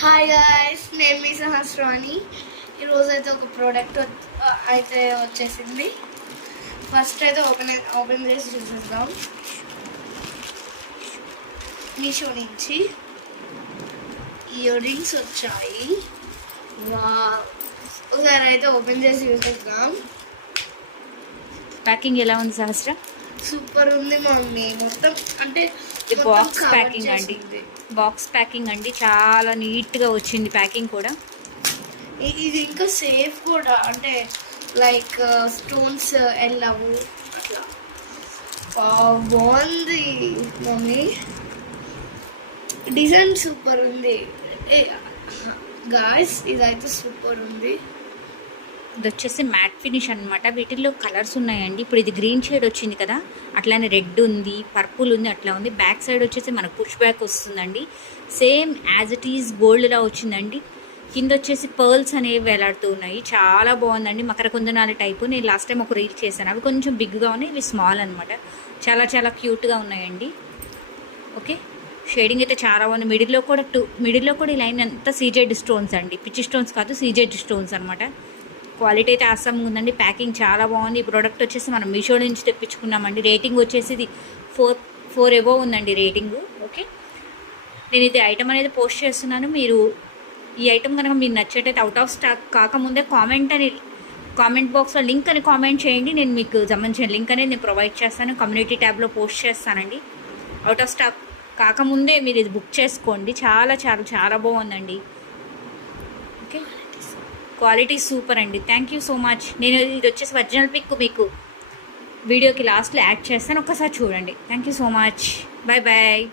Hi guys, నేను మీ సహస్రాని. ఈరోజైతే ఒక ప్రోడక్ట్ అయితే వచ్చేసింది. ఫస్ట్ అయితే ఓపెన్ చేసి చూసేద్దాం. మీషో నుంచి ఇయర్ రింగ్స్ వచ్చాయి. ఒకసారి అయితే ఓపెన్ చేసి చూసేద్దాం. ప్యాకింగ్ ఎలా ఉంది సహస్ర? సూపర్ ఉంది మమ్మీ. మొత్తం అంటే బాక్స్ ప్యాకింగ్ అండి, బాక్స్ ప్యాకింగ్ అండి. చాలా నీట్గా వచ్చింది ప్యాకింగ్ కూడా. ఇది ఇంకా సేఫ్ కూడా, అంటే లైక్ స్టోన్స్ వెళ్ళవు అట్లా. బాగుంది మమ్మీ, డిజైన్ సూపర్ ఉంది గాయ్స్. ఇదైతే సూపర్ ఉంది. ఇది వచ్చేసి మ్యాట్ ఫినిష్ అనమాట. వీటిల్లో కలర్స్ ఉన్నాయండి. ఇప్పుడు ఇది గ్రీన్ షేడ్ వచ్చింది కదా, అట్లానే రెడ్ ఉంది, పర్పుల్ ఉంది, అట్లా ఉంది. బ్యాక్ సైడ్ వచ్చేసి మనకు పుష్ బ్యాక్ వస్తుందండి. సేమ్ యాజ్ ఇట్ ఈజ్ గోల్డ్లా వచ్చిందండి. కింద వచ్చేసి పర్ల్స్ అనేవి వేలాడుతూ ఉన్నాయి. చాలా బాగుందండి. మకర కుందనాల టైపు. నేను లాస్ట్ టైం ఒక రీల్ చేశాను. అవి కొంచెం బిగ్గా ఉన్నాయి, ఇవి స్మాల్ అనమాట. చాలా చాలా క్యూట్గా ఉన్నాయండి. ఓకే, షేడింగ్ అయితే చాలా బాగుంది. మిడిల్లో కూడా ఈ లైన్ అంతా సీజెడ్ స్టోన్స్ అండి, పిచ్చి స్టోన్స్ కాదు, సీజెడ్ స్టోన్స్ అనమాట. క్వాలిటీ అయితే అసమ్గా ఉందండి. ప్యాకింగ్ చాలా బాగుంది. ఈ ప్రోడక్ట్ వచ్చేసి మనం మీషో నుంచి తెప్పించుకున్నామండి. రేటింగ్ వచ్చేసి ఇది 4 ఎబో ఉందండి రేటింగ్. ఓకే, నేను ఇది ఐటమ్ అనేది పోస్ట్ చేస్తున్నాను. మీరు ఈ ఐటమ్ కనుక మీకు నచ్చేటైతే అవుట్ ఆఫ్ స్టాక్ కాకముందే కామెంట్ బాక్స్లో లింక్ అని కామెంట్ చేయండి. నేను మీకు సంబంధించిన లింక్ అనేది నేను ప్రొవైడ్ చేస్తాను. కమ్యూనిటీ ట్యాబ్లో పోస్ట్ చేస్తానండి. అవుట్ ఆఫ్ స్టాక్ కాకముందే మీరు ఇది బుక్ చేసుకోండి. చాలా చాలా చాలా బాగుందండి. ఓకే, క్వాలిటీ సూపర్ అండి. Thank you so much. నేను ఇది వచ్చేసి ఒరిజినల్ పిక్ మీకు వీడియోకి లాస్ట్లో యాడ్ చేస్తాను, ఒక్కసారి చూడండి. Thank you so much. Bye bye.